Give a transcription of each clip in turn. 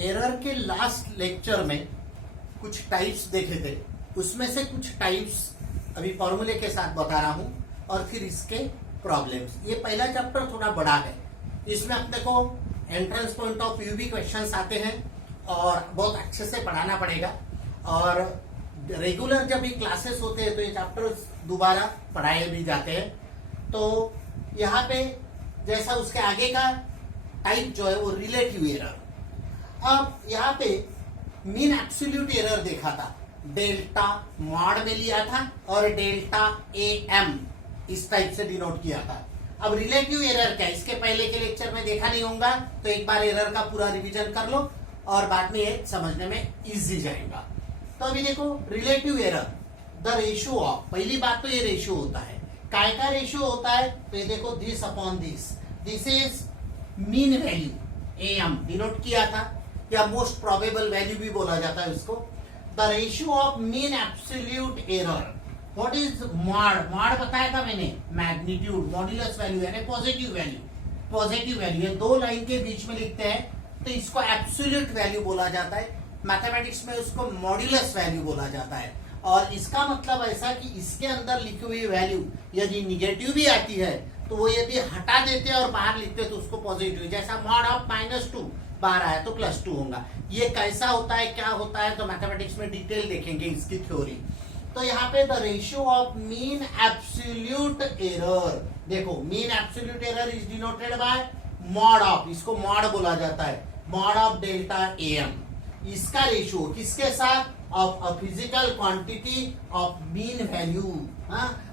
Error के last lecture में कुछ टाइप्स देखे थे, उसमें से कुछ टाइप्स अभी फॉर्मूले के साथ बता रहा हूं और फिर इसके प्रॉब्लम्स। ये पहला चैप्टर थोड़ा बड़ा है, इसमें अपने को एंट्रेंस पॉइंट ऑफ व्यू भी क्वेश्चंस आते हैं और बहुत अच्छे से पढ़ाना पड़ेगा। और रेगुलर जब ये क्लासेस होते हैं तो ये चैप्टर्स दोबारा पढ़ाए भी जाते हैं। तो यहाँ पे जैसा उसके आगे का टाइप जो है वो रिलेटिव एरर। अब यहाँ पे मीन एब्सोल्यूट एरर देखा था, डेल्टा मॉड में लिया था और डेल्टा एम इस टाइप से डिनोट किया था। अब रिलेटिव एरर क्या है, इसके पहले के लेक्चर में देखा नहीं होगा तो एक बार एरर का पूरा रिवीजन कर लो और बाद में ये समझने में इजी जाएगा। तो अभी देखो relative error, the ratio of, पहली बात तो ये रेशियो होता है, काय का रेशियो होता है तो ये देखो this upon this is mean value M denote किया था, या मोस्ट प्रोबेबल वैल्यू भी बोला जाता है उसको। The ratio of mean absolute error, what is mod, mod बताया था मैंने, मैग्नीट्यूड, मॉड्यूलस वैल्यू यानी पॉजिटिव वैल्यू, पॉजिटिव वैल्यू ये दो लाइन के बीच में लिखते हैं तो इसको एब्सोल्यूट वैल्यू बोला जाता है, मैथमेटिक्स में उसको मॉड्यूलस वैल्यू बोला जाता है। और इसका मतलब ऐसा कि इसके अंदर लिखी हुई वैल्यू यदि निगेटिव भी आती है तो वो यदि हटा देते और बाहर लिखते तो उसको पॉजिटिव, जैसा मॉड ऑफ -2 बाहर आया तो +2 होगा। ये कैसा होता है, क्या होता है, तो मैथमेटिक्स में डिटेल देखेंगे इसकी थ्योरी। तो यहाँ पे the ratio of mean absolute error, देखो mean absolute error is denoted by mod of, इसको मॉड बोला जाता है, मॉड ऑफ डेल्टा एम। इसका रेशियो किसके साथ, of a physical quantity of mean value,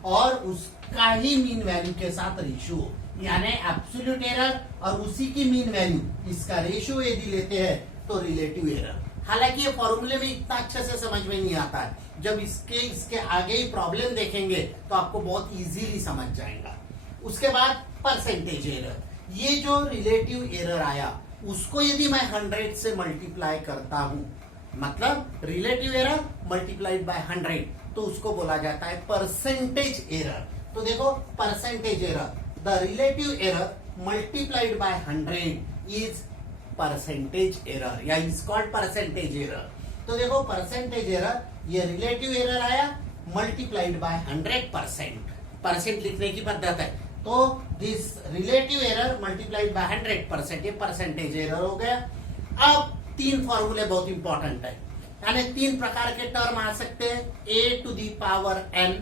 और उसका ही मीन वैल्यू के साथ रेशियो, यानी एब्सोल्यूट एरर और उसी की मीन वैल्यू, इसका रेशियो यदि लेते हैं तो रिलेटिव एरर। हालांकि ये फॉर्मूले में इतना अच्छे से समझ में नहीं आता है, जब इसके आगे ही प्रॉब्लम देखेंगे तो आपको बहुत इजीली समझ जाएगा। उसके बाद परसेंटेज एरर, ये जो रिलेटिव एरर आया उसको यदि मैं 100 से मल्टीप्लाई करता हूं, मतलब रिलेटिव एरर मल्टीप्लाइड बाय 100, तो उसको बोला जाता है परसेंटेज एरर। तो देखो percentage error, the relative error multiplied by 100 is percentage error या इज कॉल्ड परसेंटेज एरर। तो देखो परसेंटेज एरर, ये रिलेटिव एरर आया मल्टीप्लाइड बाय 100%, परसेंट लिखने की पद्धत है, तो this relative error multiplied by 100%, ये परसेंटेज एरर हो गया। अब तीन फॉर्मूले बहुत इंपॉर्टेंट है, यानी तीन प्रकार के टर्म आ सकते हैं, a to the power n,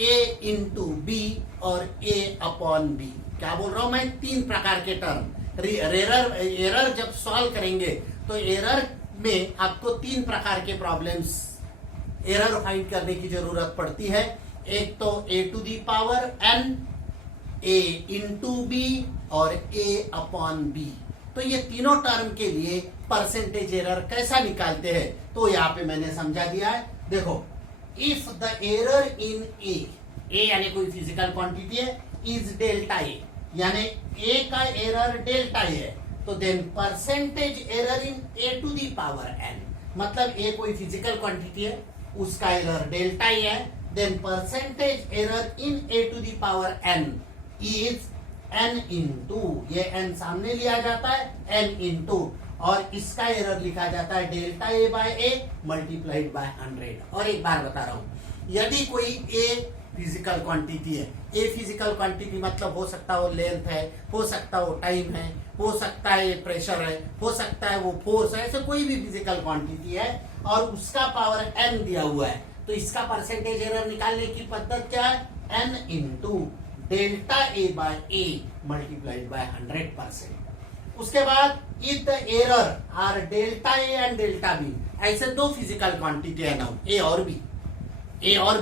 a into B और a अपॉन बी। क्या बोल रहा हूं मैं, तीन प्रकार के टर्म। एरर जब सॉल्व करेंगे तो एरर में आपको तीन प्रकार के प्रॉब्लम्स एरर फाइंड करने की जरूरत पड़ती है। एक तो a to the power n, a into B और a अपॉन बी। तो ये तीनों टर्म के लिए परसेंटेज एरर कैसा निकालते हैं तो यहाँ पे मैंने समझा दिया है। देखो if the error in A यानी कोई फिजिकल क्वांटिटी है, इज डेल्टा ए, यानी ए का एरर डेल्टा ए है, तो then percentage error in A to the power N, मतलब ए कोई फिजिकल क्वांटिटी है उसका एरर डेल्टा ए है, then percentage error in A to the power N is n into, ये n सामने लिया जाता है n इंटू, और इसका एरर लिखा जाता है delta A by A multiplied by 100। और एक बार बता रहा हूं, यदि कोई ए फिजिकल क्वांटिटी है, ए फिजिकल क्वांटिटी मतलब हो सकता है वो लेंथ है, हो सकता है वो टाइम है, हो सकता है प्रेशर है, हो सकता है वो फोर्स है, ऐसे कोई भी फिजिकल क्वांटिटी है और उसका पावर n दिया हुआ है, तो इसका परसेंटेज एरर निकालने की पद्धत क्या है, n into delta A by A multiplied by 100%। उसके बाद if the error are delta A and delta B, ऐसे दो फिजिकल क्वांटिटी है ना, ए और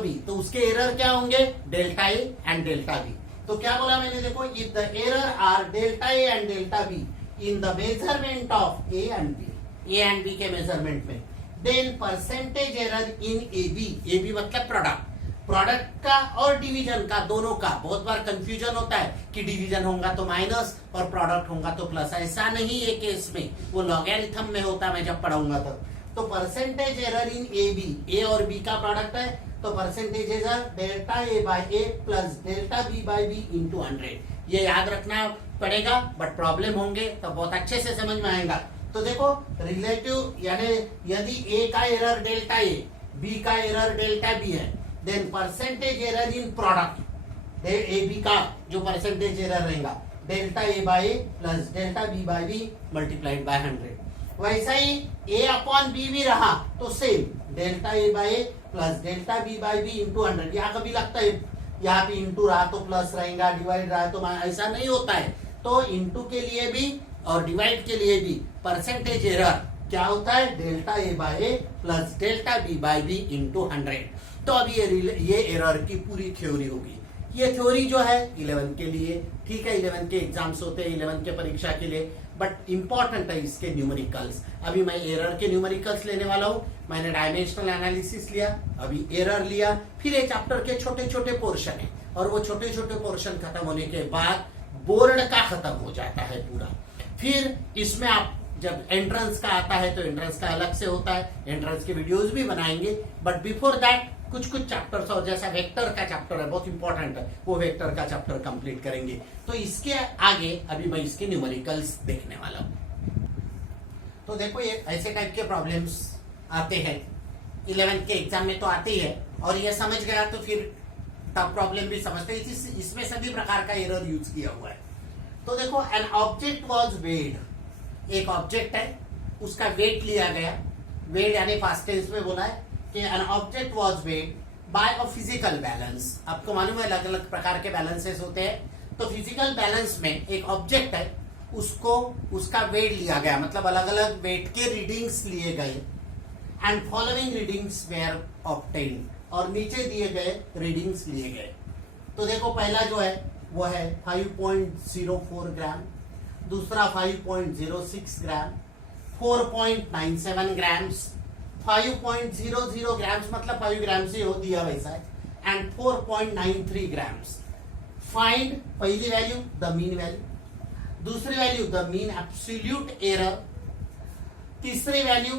बी, तो उसके एरर क्या होंगे, delta A and delta B. तो क्या बोला मैंने, देखो if the error are delta A and delta B in the measurement of A and B के मेजरमेंट में, then percentage error in A B मतलब प्रोडक्ट का और डिवीजन का, दोनों का। बहुत बार कंफ्यूजन होता है कि डिवीजन होगा तो माइनस और प्रोडक्ट होगा तो प्लस, ऐसा नहीं है केस में, वो लॉगरिथम में होता है, मैं जब पढ़ाऊंगा तब। तो परसेंटेज एरर इन ए और बी का प्रोडक्ट है, तो percentage error delta A by A plus delta B by b into 100, ये याद रखना पड़ेगा, बट प्रॉब्लम होंगे तो बहुत अच्छे से समझ में आएगा। तो देखो रिलेटिव यानी यदि ए का एरर डेल्टा ए, बी का एरर डेल्टा बी है, then percentage error in product A B का जो परसेंटेज एरर रहेगा delta A by A plus delta B by B multiplied by 100। वैसा ही ए अपॉन बी भी रहा तो same delta A by A plus delta B by B into 100। यहाँ कभी लगता है यहाँ पे इंटू रहा तो प्लस रहेगा, डिवाइड रहा तो ऐसा नहीं होता है। तो इंटू के लिए भी और डिवाइड के लिए भी परसेंटेज एरर क्या होता है, delta A by A plus delta B by B into 100। तो अब ये एरर की पूरी थ्योरी होगी। ये थ्योरी जो है 11 के लिए ठीक है, 11 के एग्जाम्स होते हैं 11 के परीक्षा के लिए, बट इंपॉर्टेंट है इसके न्यूमेरिकल्स। अभी मैं एरर के न्यूमेरिकल्स लेने वाला हूं। मैंने डायमेंशनल एनालिसिस लिया, अभी एरर लिया, फिर ये चैप्टर के छोटे छोटे पोर्शन है और वो छोटे छोटे पोर्शन खत्म होने के बाद बोर्ड का खत्म हो जाता है पूरा। फिर इसमें आप जब एंट्रेंस का आता है तो एंट्रेंस का अलग से होता है, एंट्रेंस के वीडियोस भी बनाएंगे, बट बिफोर दैट कुछ कुछ चैप्टर्स और जैसा वेक्टर का चैप्टर है बहुत इंपॉर्टेंट है, वो वेक्टर का चैप्टर कंप्लीट करेंगे। तो इसके आगे अभी मैं इसके न्यूमेरिकल्स देखने वाला हूं। तो देखो ये ऐसे टाइप के प्रॉब्लम्स आते हैं 11 के एग्जाम में तो आते ही है, और ये समझ गया तो फिर टफ प्रॉब्लम भी समझते हैं। इसमें सभी प्रकार का एरर यूज किया हुआ है। तो देखो एन ऑब्जेक्ट वॉज वेड, एक ऑब्जेक्ट है उसका वेट लिया गया, वेट यानी पास्ट टेंस में बोला है कि an object was weighed by a physical balance. आपको मालूम है अलग अलग प्रकार के बैलेंसेस होते हैं। तो फिजिकल बैलेंस में एक ऑब्जेक्ट है उसको उसका वेट लिया गया, मतलब अलग अलग वेट के रीडिंग्स लिए गए, and following readings were obtained, और नीचे दिए गए रीडिंग्स लिए गए। तो देखो पहला जो है वो है 5.04 ग्राम, दूसरा 5.06 ग्राम, 4.97 ग्राम्स, 5.00 ग्राम्स मतलब 5 ग्राम से हो दिया वैसा है, एंड 4.93 ग्राम्स। फाइंड पहली वैल्यू द मीन वैल्यू, दूसरी value the mean absolute error, तीसरी वैल्यू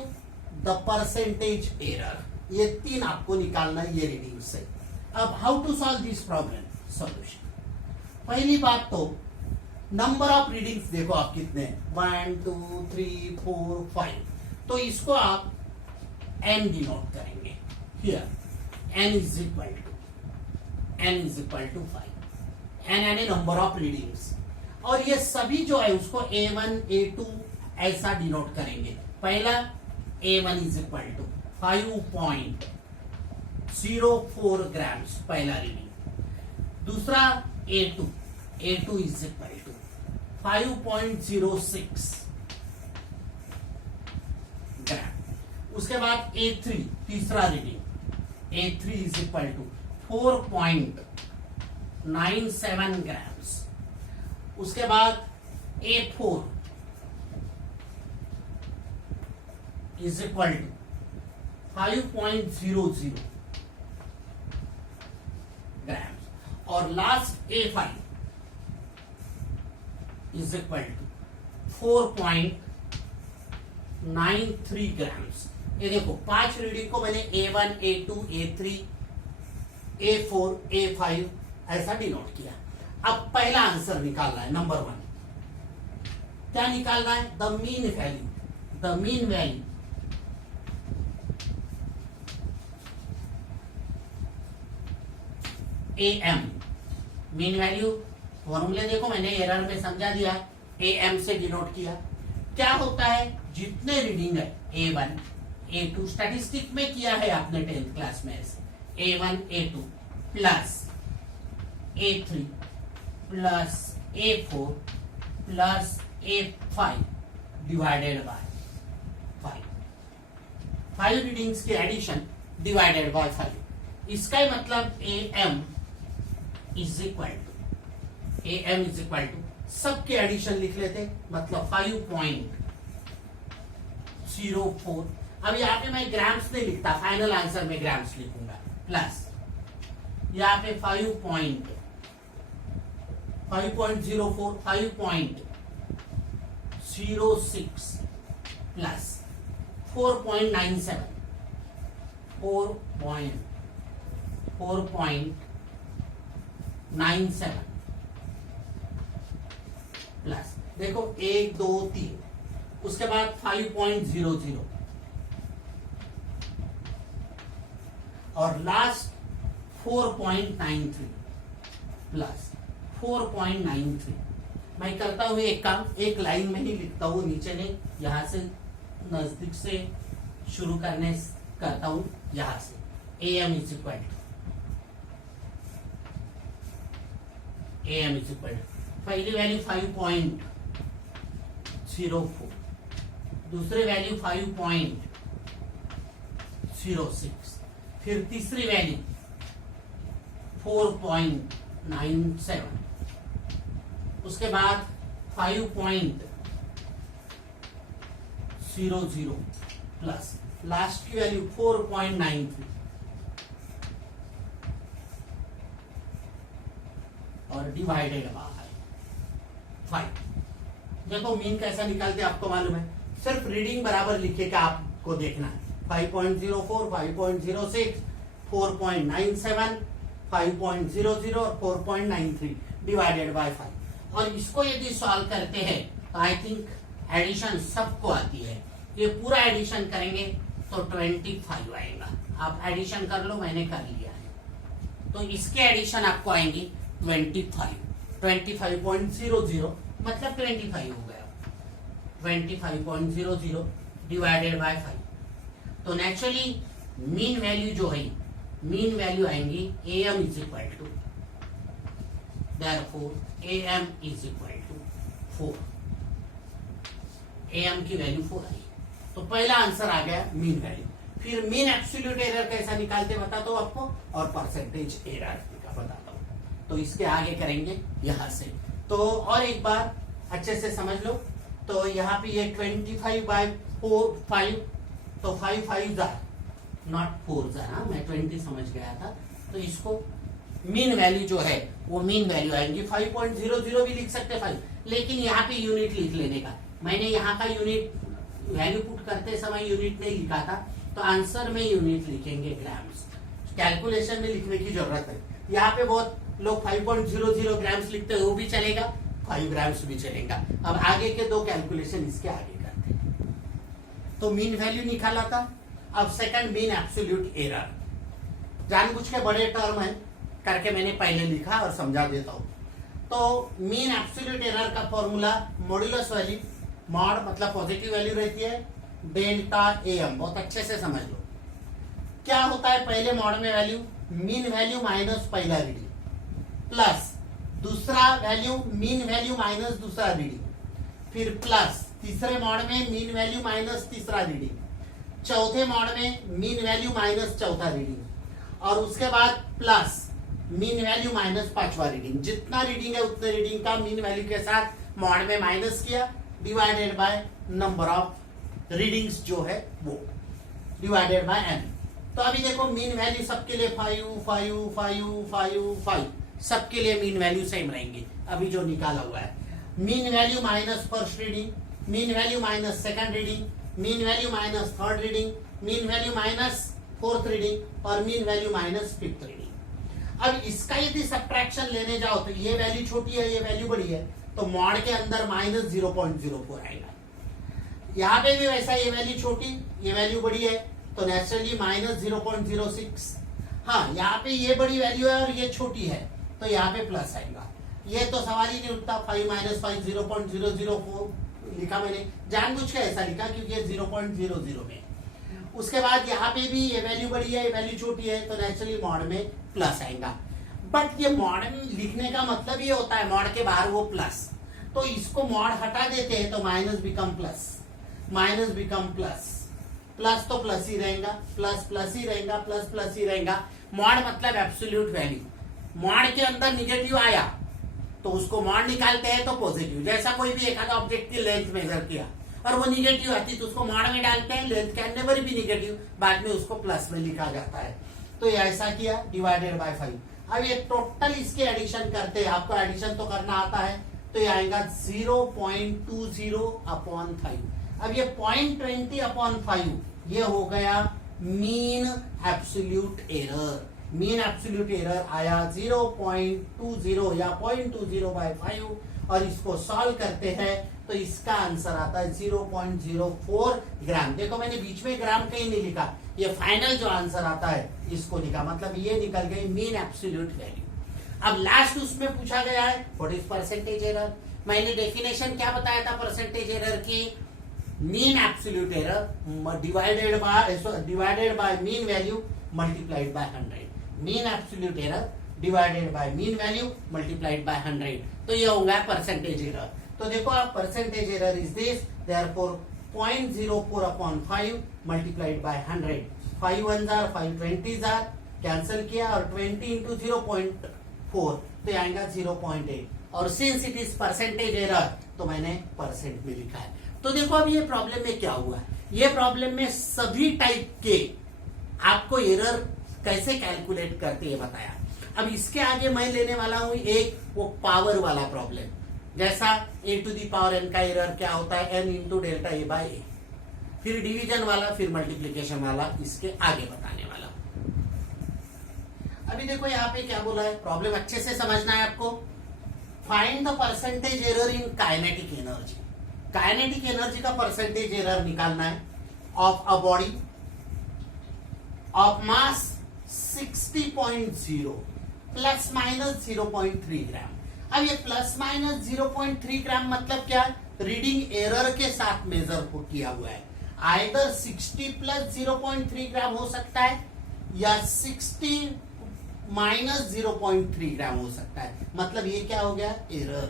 द परसेंटेज एरर। ये तीन आपको निकालना है ये रीडिंग से। अब how to solve this problem, solution. पहली बात तो नंबर ऑफ रीडिंग्स देखो आप कितने हैं, 1 2 3 4 5। तो इसको आप n डिनोट करेंगे here, n is equal to 5, n यानी नंबर ऑफ रीडिंग्स। और ये सभी जो है उसको a1 a2 ऐसा डिनोट करेंगे। पहला a1 is equal to 5.04 grams पहला रीडिंग, दूसरा a2 इज इक्वल टू 5.06 ग्राम, उसके बाद a3 तीसरा reading, a3 is equal to 4.97 grams, उसके बाद a4 is equal to 5.00 grams, और last a5 is equal to 4.93 grams. ये देखो 5 रीडिंग को मैंने a1 a2 a3 a4 a5 ऐसा डिनोट किया। अब पहला आंसर निकालना है, नंबर 1 क्या निकालना है, the mean value, the mean value am, mean value फॉर्मूले देखो मैंने एरर में समझा दिया, am से डिनोट किया। क्या होता है, जितने रीडिंग है a1 a2 स्टैटिस्टिक में किया है आपने 10th क्लास में ऐसे, a1 a2 plus a3 plus a4 plus a5 divided by 5 readings की एडिशन डिवाइडेड बाय 5। इसका ही मतलब am इज इक्वल टू सबके एडिशन लिख लेते, मतलब 5.04। अब यहाँ पे मैं ग्राम्स नहीं लिखता, फाइनल आंसर में ग्राम्स लिखूंगा, प्लस यहाँ पे 5.04 5.06 प्लस 4.97 4.97 प्लस देखो 1 2 3 उसके बाद 5.00 और लास्ट 4.93 प्लस 4.93। मैं करता हूं एक काम, एक लाइन में ही लिखता हूं, नीचे नहीं, यहां से नजदीक से शुरू करता हूं, यहां से AM इज इक्वल पहली वैल्यू 5.04, दूसरी वैल्यू 5.06, फिर तीसरी वैल्यू 4.97, उसके बाद 5.00 प्लस लास्ट की वैल्यू 4.93 और डिवाइडेड बाय 5। देखो मीन कैसा निकालते आपको मालूम है, सिर्फ रीडिंग बराबर लिखे का आपको देखना है। 5.04, 5.06, 4.97, 5.00 और 4.93 डिवाइडेड बाय 5। और इसको यदि सॉल्व करते हैं तो आई थिंक एडिशन सबको आती है, ये पूरा एडिशन करेंगे तो 25 आएगा। आप एडिशन कर लो, मैंने कर लिया है। तो इसके एडिशन आपको आएंगी 25.00 मतलब 25 हो गया, 25.00 डिवाइडेड बाय 5। तो नेचुरली मीन वैल्यू जो है, मीन वैल्यू आएंगी AM is equal to, therefore AM is equal to 4। AM की वैल्यू 4 आई, तो पहला आंसर आ गया मीन वैल्यू। फिर मीन एब्सोल्यूट एरर कैसा निकालते बताता हूं आपको, और परसेंटेज एरर का बताता हूं। तो इसके आगे करेंगे यहां से। तो और एक बार अच्छे से समझ लो, तो यहाँ पे ये 25/5, तो 5 5 नॉट 4 मैं 20 समझ गया था। तो इसको मीन वैल्यू जो है वो मीन वैल्यू आएंगी 5.00 भी लिख सकते 5, लेकिन यहाँ पे यूनिट लिख लेने का। मैंने यहाँ का यूनिट वैल्यू पुट करते समय यूनिट नहीं लिखा था, तो आंसर में यूनिट लिखेंगे ग्राम्स। कैलकुलेशन में लिखने की जरूरत है। यहाँ पे बहुत लोग 5.00 ग्राम्स लिखते हैं, वो भी चलेगा, 5 ग्राम्स भी चलेगा। अब आगे के दो कैलकुलेशन इसके आगे करते हैं। तो मीन वैल्यू निकाला था। अब सेकंड मीन एब्सोल्यूट एरर, जानबूझ के बड़े टर्म है करके मैंने पहले लिखा और समझा देता हूं। तो मीन एब्सोल्यूट एरर का फॉर्मूला मॉड्यूलस वैल्यू, मॉड मतलब पॉजिटिव वैल्यू रहती है, डेल्टा AM। बहुत अच्छे से समझ लो क्या होता है। पहले मॉड में वैल्यू मीन वैल्यू माइनस पहला रीडिंग, प्लस दूसरा वैल्यू मीन वैल्यू माइनस दूसरा रीडिंग, फिर प्लस तीसरे मॉड में मीन वैल्यू माइनस तीसरा रीडिंग, चौथे मॉड में मीन वैल्यू माइनस चौथा रीडिंग, और उसके बाद प्लस मीन वैल्यू माइनस पांचवा रीडिंग। जितना रीडिंग है उतने रीडिंग का मीन वैल्यू के साथ मॉड में माइनस किया, divided by number of readings जो है वो, डिवाइडेड बाय n। तो अभी देखो मीन वैल्यू सबके लिए 5 5 5 5 5 सबके लिए मीन वैल्यू सेम रहेंगे। अभी जो निकाला हुआ है mean value minus first reading, mean value minus second reading, mean value minus third reading, mean value minus fourth reading और mean value minus fifth reading. अब इसका यदि सब्ट्रैक्शन लेने जाओ तो ये वैल्यू छोटी है, ये वैल्यू बड़ी है, तो मॉड के अंदर माइनस 0.04 आएगा। यहाँ पे भी वैसा, ये वैल्यू छोटी, ये वैल्यू बड़ी है, तो नेचुरली माइनस 0.06। हाँ, यहाँ पे ये बड़ी वैल्यू है और ये छोटी है, तो यहाँ पे प्लस आएगा। ये तो सवाल ही नहीं उठता। 5 - 5 0.004 लिखा मैंने, जानबूझ के ऐसा लिखा क्योंकि ये 0.00 में। उसके बाद यहाँ पे भी ये वैल्यू बड़ी है, ये वैल्यू छोटी है, तो नेचुरली मॉड में प्लस आएगा। बट ये मॉड लिखने का मतलब ये होता है मॉड के बाहर वो प्लस, तो इसको मॉड हटा देते हैं तो minus become plus, minus become plus, plus तो प्लस ही रहेगा, प्लस प्लस ही रहेगा, प्लस प्लस ही रहेगा। मॉड मतलब एब्सोल्यूट वैल्यू। मॉड के अंदर निगेटिव आया तो उसको मॉड निकालते हैं तो पॉजिटिव। जैसा कोई भी एक आधा ऑब्जेक्ट की लेंथ मेजर किया और वो निगेटिव आती तो उसको मॉड में डालते हैं, लेंथ के अंदर भी निगेटिव, बाद में उसको प्लस में लिखा जाता है। तो ये ऐसा किया, डिवाइडेड बाय 5। अब ये टोटल इसके एडिशन करते हैं, आपको एडिशन तो करना आता है, तो ये आएगा 0.20/5। अब ये 0.20/5 ये हो गया mean absolute error. Mean absolute error आया 0.20 या 0.20/5 और इसको सॉल्व करते हैं तो इसका आंसर आता है 0.04 ग्राम। देखो मैंने बीच में ग्राम कहीं नहीं लिखा, ये फाइनल जो आंसर आता है इसको लिखा, मतलब ये निकल गई मीन एब्सोल्यूट वैल्यू। अब लास्ट उसमें पूछा गया है व्हाट इज परसेंटेज एरर। मैंने डेफिनेशन क्या बताया था परसेंटेज एरर की, mean absolute error divided by mean value multiplied by 100। Mean absolute error divided by mean value multiplied by 100, तो ये होगा परसेंटेज एरर। तो देखो आप percentage error is this, therefore 0.04 upon 5 multiplied by 100। 5 1 jar 5 20 jar cancel किया और 20 into 0.4 तो आएगा 0.8, और since it is percentage error तो मैंने परसेंट में लिखा है। तो देखो अब ये प्रॉब्लम में क्या हुआ, ये प्रॉब्लम में सभी टाइप के आपको एरर कैसे कैलकुलेट करते हैं बताया। अब इसके आगे मैं लेने वाला हूं एक वो पावर वाला प्रॉब्लम, जैसा a to the power n का एरर क्या होता है n into delta a by a, फिर डिवीजन वाला, फिर मल्टीप्लीकेशन वाला, इसके आगे बताने वाला। अभी देखो यहाँ पे क्या बोला है, प्रॉब्लम अच्छे से समझना है आपको। Find the percentage error in kinetic energy. Kinetic energy का परसेंटेज एरर निकालना है of a body of mass 60.0 plus minus 0.3 ग्राम। अब ये प्लस माइनस 0.3 ग्राम मतलब क्या, रीडिंग एरर के साथ मेजर किया हुआ है। आइदर 60 प्लस 0.3 ग्राम हो सकता है या 60 माइनस 0.3 ग्राम हो सकता है, मतलब ये क्या हो गया एरर,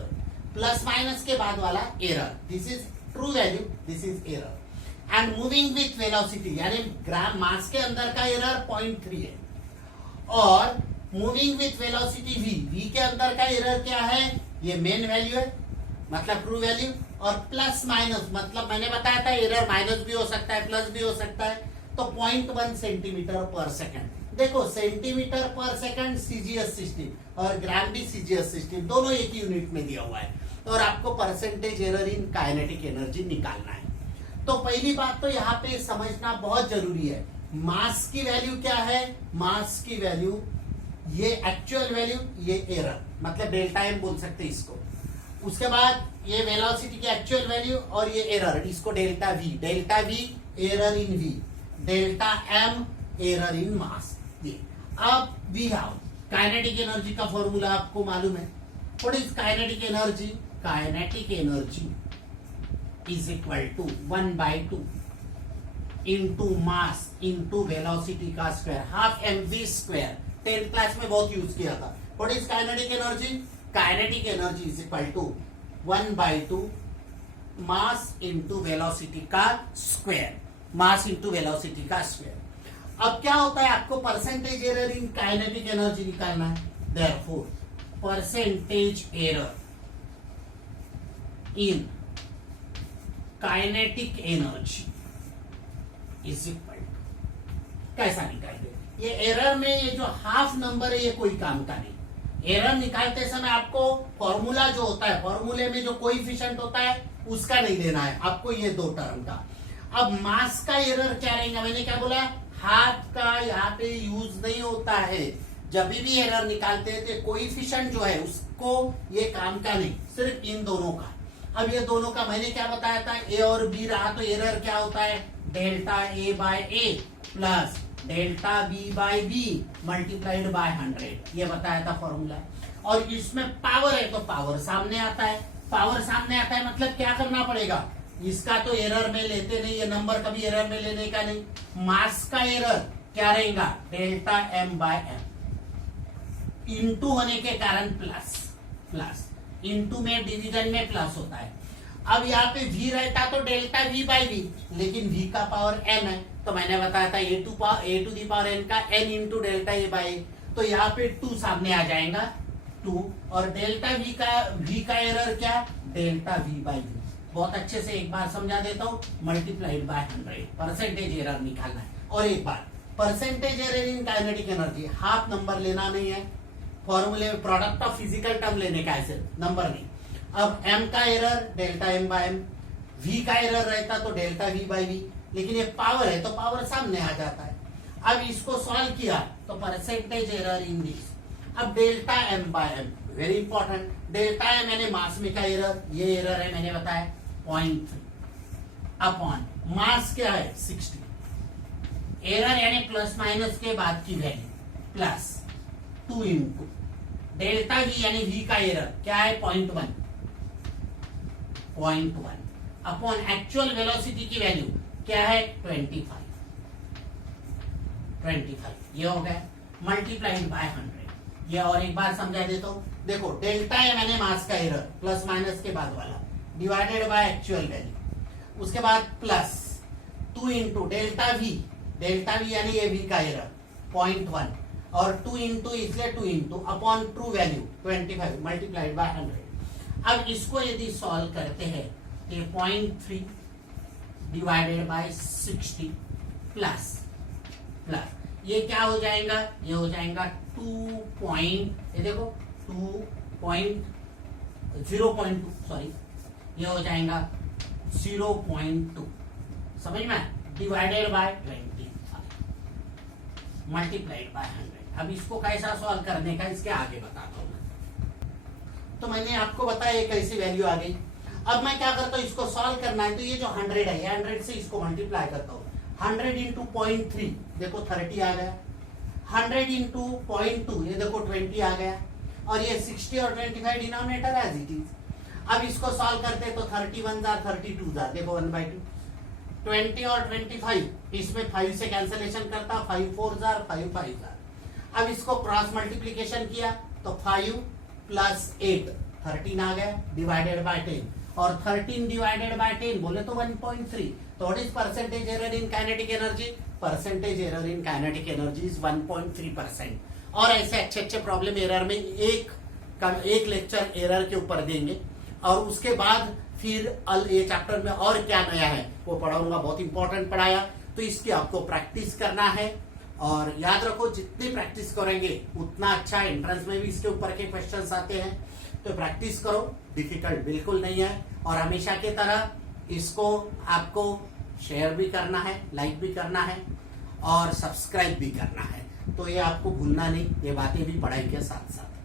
प्लस माइनस के बाद वाला error. This is true value, this is error. And moving with velocity, यानी ग्राम मास के अंदर का एरर 0.3 है, और मूविंग विथ वेलोसिटी v के अंदर का एरर क्या है, ये मेन वैल्यू है मतलब ट्रू वैल्यू, और प्लस माइनस मतलब मैंने बताया था एरर माइनस भी हो सकता है प्लस भी हो सकता है, तो 0.1 सेंटीमीटर पर सेकंड। देखो सेंटीमीटर पर सेकंड सीजीएस सिस्टम और ग्राम भी सीजीएस सिस्टम दोनों एक ही यूनिट में दिया हुआ है, और आपको percentage error in kinetic energy निकालना है। तो पहली बात तो यहाँ पे समझना बहुत जरूरी है, मास की वैल्यू क्या है, मास की वैल्यू ये एक्चुअल वैल्यू, ये एरर मतलब डेल्टा एम बोल सकते हैं इसको। उसके बाद ये वेलोसिटी की एक्चुअल वैल्यू और ये एरर, इसको delta v error in v, delta m error in mass. ये अब वी हैव काइनेटिक एनर्जी का फॉर्मूला आपको मालूम है। What is kinetic energy, kinetic energy is equal to 1/2 into mass into velocity का square, half mv square. 10th class में बहुत use किया था। What is kinetic energy, kinetic energy is equal to 1/2 mass into velocity का square, mass into velocity का square. अब क्या होता है, आपको percentage error in kinetic energy निकालना है। Therefore percentage error in kinetic energy is equal to, कैसा निकालते, ये एरर में ये जो हाफ नंबर है ये कोई काम का नहीं। एरर निकालते समय आपको फॉर्मूला जो होता है, फॉर्मूले में जो कोएफिशिएंट होता है उसका नहीं लेना है आपको, ये दो टर्म का। अब मास का एरर क्या रहेगा, मैंने क्या बोला, हाफ का यहाँ पे यूज नहीं होता है। जब भी एरर निकालते हैं तो कोएफिशिएंट जो है उसको ये काम का नहीं, सिर्फ इन दोनों का। अब ये दोनों का मैंने क्या बताया था, ए और बी रहा तो एरर क्या होता है, delta A by A plus delta B by B multiplied by 100, ये बताया था फॉर्मूला। और इसमें पावर है तो पावर सामने आता है, पावर सामने आता है मतलब क्या करना पड़ेगा, इसका तो एरर में लेते नहीं, ये नंबर कभी एरर में लेने का नहीं। मास का एरर क्या रहेगा, delta M by M, into होने के कारण प्लस, प्लस इंटू में डिवीजन में प्लस होता है। अब यहाँ पे v रहता तो डेल्टा v बाई वी, लेकिन v का पावर n है तो मैंने बताया था a to the power n का n into delta a by, तो यहाँ पे 2 सामने आ जाएगा 2, और डेल्टा v का एरर क्या, डेल्टा v बाई वी। बहुत अच्छे से एक बार समझा देता हूँ, मल्टीप्लाइड बाय 100 परसेंटेज एरर निकालना है। और एक बार percentage error in kinetic energy, half number लेना नहीं है, फॉर्मूले में प्रोडक्ट ऑफ फिजिकल टर्म लेने का है, नंबर नहीं। अब m का error delta m by m, v का एरर रहता तो डेल्टा v बाई v, लेकिन ये पावर है तो पावर सामने आ जाता है। अब इसको सॉल्व किया तो परसेंटेज एरर इन दिस, अब delta m by m very important. Delta है मैंने मास में का एरर, ये एरर है मैंने बताया 0.3 अपॉन मास क्या है 60, एरर यानी प्लस माइनस के बाद की value plus 2 into delta we यानी वी का एरर क्या है 0.1 अपॉन एक्चुअल वेलोसिटी की वैल्यू क्या है 25 ये हो गया मल्टीप्लाइड बाय 100। ये और एक बार समझा देता हूं, देखो डेल्टा है मैंने मास का एरर प्लस माइनस के बाद वाला डिवाइडेड बाय एक्चुअल वैल्यू, उसके बाद प्लस 2 इंटू डेल्टा वी यानी ये वी का एरर 0.1 और 2 इंटू इसलिए 2 into upon true value 25 multiplied by 100। अब इसको यदि सॉल्व करते हैं तो 0.3 डिवाइडेड बाय 60 प्लस ये क्या हो जाएगा, ये हो जाएगा 0.2 सॉरी, ये हो जाएगा 0.2 समझ में, डिवाइडेड बाय 25 मल्टीप्लाइड बाय 100। अब इसको कैसा सॉल्व करने का इसके आगे बताता हूं मैं। तो मैंने आपको बताया एक ऐसी वैल्यू आ गई। अब मैं क्या करता हूं, इसको सॉल्व करना है तो ये जो 100 है, ये 100 से इसको मल्टीप्लाई करता हूं। 100 इंटू 0.3 देखो 30 आ गया, 100 इंटू 0.2 ये देखो 20 आ गया, और ये 60 और 25 डिनोमिनेटर एज इट इज। अब इसको सॉल्व करते तो 31 जार 32 जार देखो 1/2, 20 और 25 इसमें 5 से कैंसलेशन करता, 5 4 जार 5 5 जार। अब इसको क्रॉस मल्टीप्लीकेशन किया तो 5 प्लस 8 13 आ गया डिवाइडेड बाय 10, और 13 डिवाइडेड बाय 10 बोले तो 1.3। तो what is percentage error in kinetic energy? Percentage error in kinetic energy is 1.3%। और ऐसे अच्छे अच्छे प्रॉब्लम एरर में एक लेक्चर एरर के ऊपर देंगे, और उसके बाद फिर ये चैप्टर में और क्या नया है वो पढ़ाऊंगा। बहुत इंपॉर्टेंट पढ़ाया, तो इसकी आपको प्रैक्टिस करना है, और याद रखो जितनी प्रैक्टिस करेंगे उतना अच्छा। एंट्रेंस में भी इसके ऊपर के क्वेश्चंस आते हैं, तो प्रैक्टिस करो, डिफिकल्ट बिल्कुल नहीं है। और हमेशा की तरह इसको आपको शेयर भी करना है, लाइक भी करना है, और सब्सक्राइब भी करना है। तो ये आपको भूलना नहीं, ये बातें भी पढ़ाई के साथ साथ।